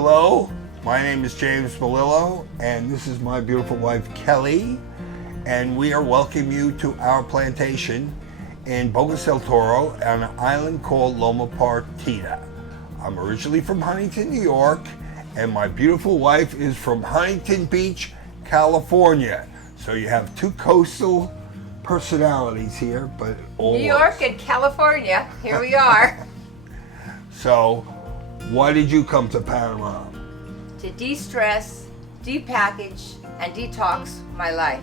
Hello, my name is James Milillos, and this is my beautiful wife Kelly, and we are welcoming you to our plantation in Bocas del Toro on an island called Loma Partida. I'm originally from Huntington, New York, and my beautiful wife is from Huntington Beach, California. So you have two coastal personalities here, but all New York and California, here we are. So, why did you come to Panama? To de-stress, de-package, and detox my life.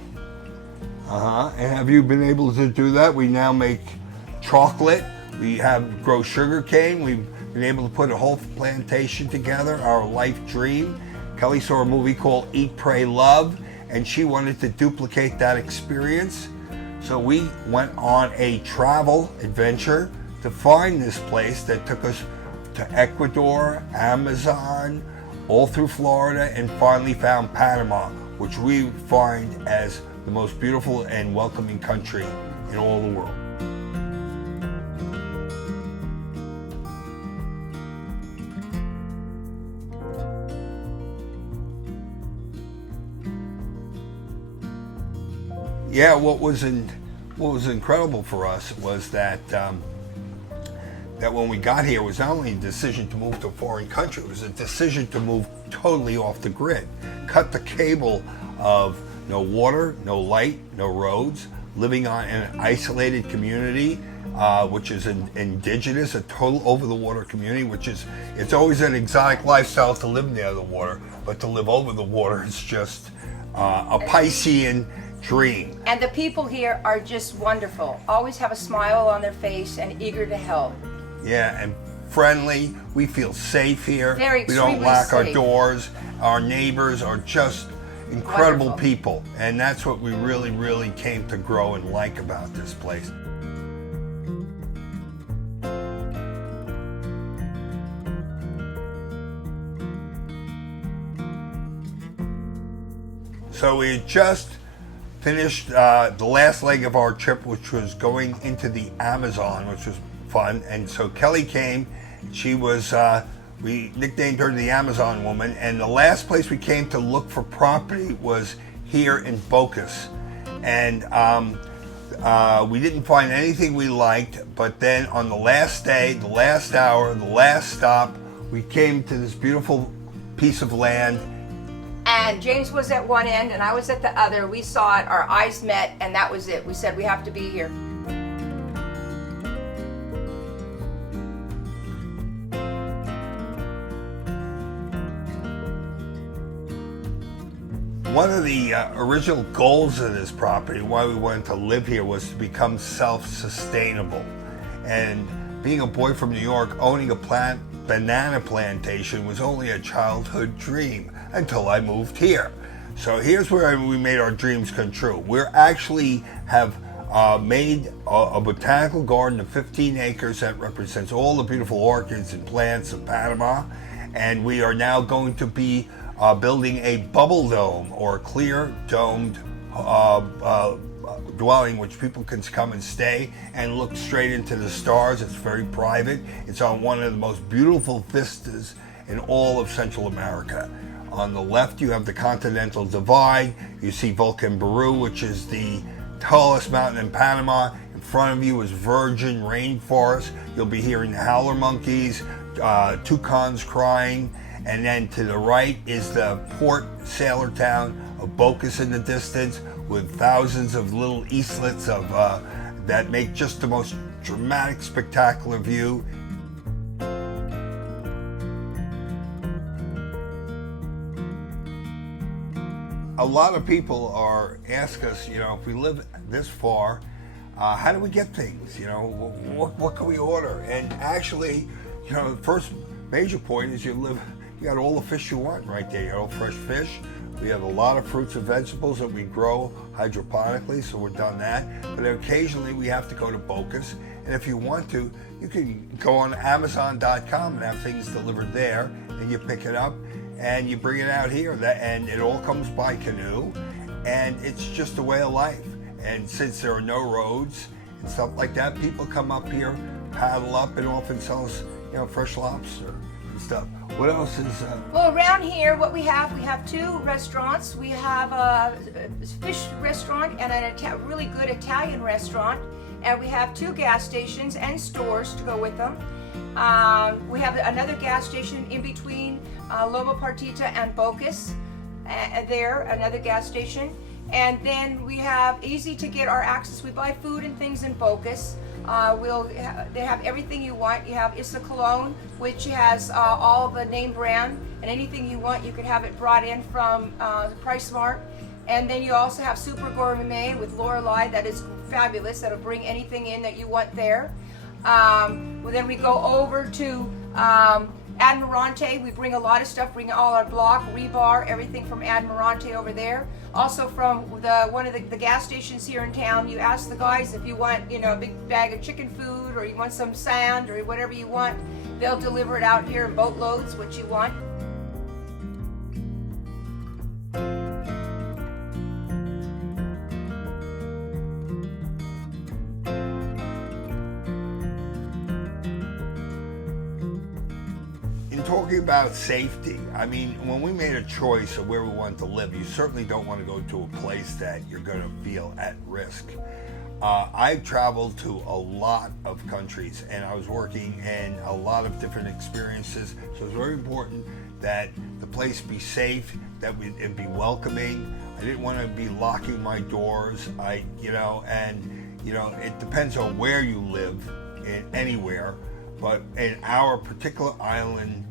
And have you been able to do that? We now make chocolate. We grow sugar cane. We've been able to put a whole plantation together, our life dream. Kelly saw a movie called Eat, Pray, Love, and she wanted to duplicate that experience. So we went on a travel adventure to find this place that took us to Ecuador, Amazon, all through Florida, and finally found Panama, which we find as the most beautiful and welcoming country in all the world. Yeah, what was incredible for us was that that when we got here, it was not only a decision to move to a foreign country, it was a decision to move totally off the grid, cut the cable of no water, no light, no roads, living on in an isolated community, which is an indigenous, a total over-the-water community, it's always an exotic lifestyle to live near the water, but to live over the water is just a Piscean dream. And the people here are just wonderful. Always have a smile on their face and eager to help. Yeah, and friendly. We feel safe here. We don't lock our safe. doors. Our neighbors are just incredible Wonderful people. And that's what we really, really came to grow and like about this place. So we just finished the last leg of our trip, which was going into the Amazon, which was fun. And so Kelly came. She was, we nicknamed her the Amazon woman. And the last place we came to look for property was here in Bocas. And we didn't find anything we liked. But then on the last day, the last hour, the last stop, we came to this beautiful piece of land. And James was at one end and I was at the other. We saw it, our eyes met, and that was it. We said, we have to be here. One of the original goals of this property, why we wanted to live here, was to become self-sustainable. And being a boy from New York, owning a banana plantation was only a childhood dream until I moved here. So here's where we made our dreams come true. We actually have made a botanical garden of 15 acres that represents all the beautiful orchids and plants of Panama. And we are now going to be building a bubble dome, or a clear domed dwelling which people can come and stay and look straight into the stars. It's very private. It's on one of the most beautiful vistas in all of Central America. On the left you have the Continental Divide. You see Volcan Baru, which is the tallest mountain in Panama. In front of you is virgin rainforest. You'll be hearing the howler monkeys, toucans crying. And then to the right is the port sailor town of Bocas in the distance, with thousands of little islets that make just the most dramatic, spectacular view. A lot of people ask us, if we live this far, how do we get things? What can we order? And actually, the first major point is you got all the fish you want right there. You got all fresh fish. We have a lot of fruits and vegetables that we grow hydroponically, so we've done that. But occasionally we have to go to Bocas. And if you want to, you can go on Amazon.com and have things delivered there, and you pick it up and you bring it out here. And it all comes by canoe, and it's just a way of life. And since there are no roads and stuff like that, people come up here, paddle up, and often sell us, fresh lobster. and stuff. What else is? Well, around here, what we have two restaurants. We have a fish restaurant and a really good Italian restaurant, and we have two gas stations and stores to go with them. We have another gas station in between Loma Partida and Bocas. There, another gas station. And then we have easy to get our access. We buy food and things in Bocas. They have everything you want. You have Isla Cologne, which has all the name brand, and anything you want, you could have it brought in from Price Mart. And then you also have Super Gourmet with Lorelei, that is fabulous. That'll bring anything in that you want there. Well, then we go over to Admirante. We bring a lot of stuff, bring all our block, rebar, everything from Admirante over there. Also from one of the gas stations here in town, you ask the guys if you want, a big bag of chicken food, or you want some sand, or whatever you want. They'll deliver it out here in boatloads, what you want. Talking about safety, I mean, when we made a choice of where we wanted to live, you certainly don't want to go to a place that you're going to feel at risk. I've traveled to a lot of countries, and I was working in a lot of different experiences, so it's very important that the place be safe, that it be welcoming. I didn't want to be locking my doors, it depends on where you live, anywhere, but in our particular island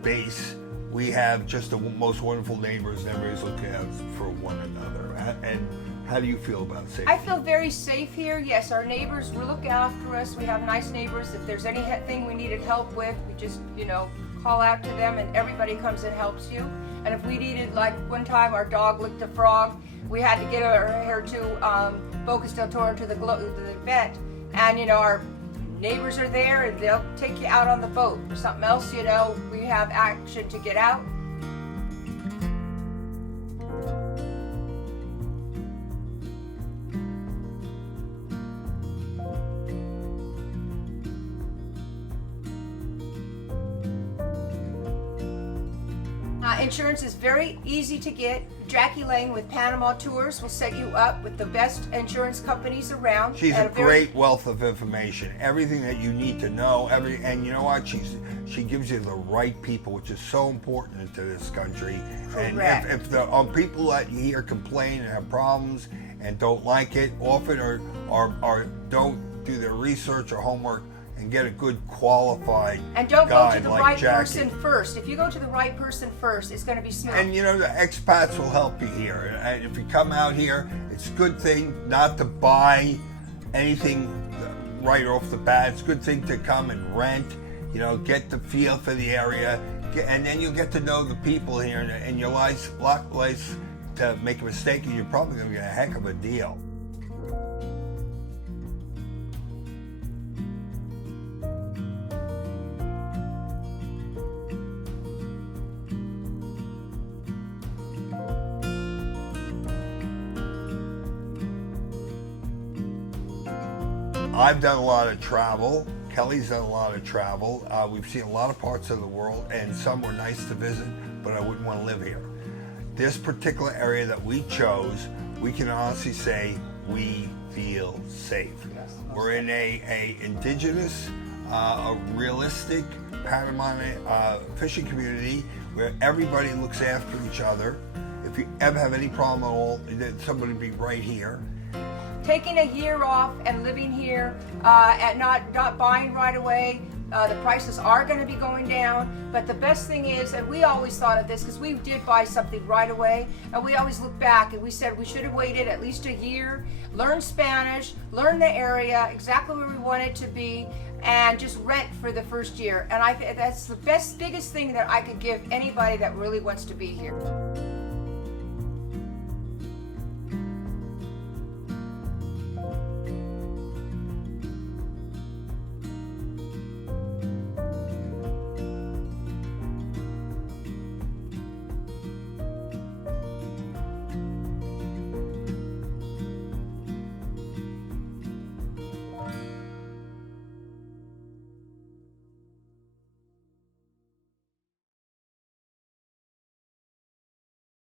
base, we have just the most wonderful neighbors, and everybody's looking out for one another. And how do you feel about safety? I feel very safe here. Yes, our neighbors will look after us. We have nice neighbors. If there's anything we needed help with, we just, call out to them, and everybody comes and helps you. And if we needed, like one time our dog licked a frog, we had to get her to Bocas del Toro to the vet, and our neighbors are there, and they'll take you out on the boat or something else. We have action to get out. Insurance is very easy to get. Jackie Lane with Panama Tours will set you up with the best insurance companies around. She's a great wealth of information. Everything that you need to know. And you know what? She gives you the right people, which is so important to this country. Correct. And if the people that you hear complain and have problems and don't like it, often or don't do their research or homework, and get a good qualified and don't go to the like right Jackie. person first. If you go to the right person first, it's going to be smooth. And the expats will help you here. And if you come out here, it's a good thing not to buy anything right off the bat. It's a good thing to come and rent, get the feel for the area, and then you'll get to know the people here, and your life's to make a mistake, and you're probably going to get a heck of a deal. I've done a lot of travel. Kelly's done a lot of travel. We've seen a lot of parts of the world, and some were nice to visit, but I wouldn't want to live here. This particular area that we chose, we can honestly say we feel safe. We're in a indigenous, a realistic Panama fishing community where everybody looks after each other. If you ever have any problem at all, somebody will be right here. Taking a year off and living here, and not buying right away, the prices are going to be going down. But the best thing is, and we always thought of this because we did buy something right away, and we always look back and we said we should have waited at least a year, learn Spanish, learn the area, exactly where we want it to be, and just rent for the first year. And that's the biggest thing that I could give anybody that really wants to be here.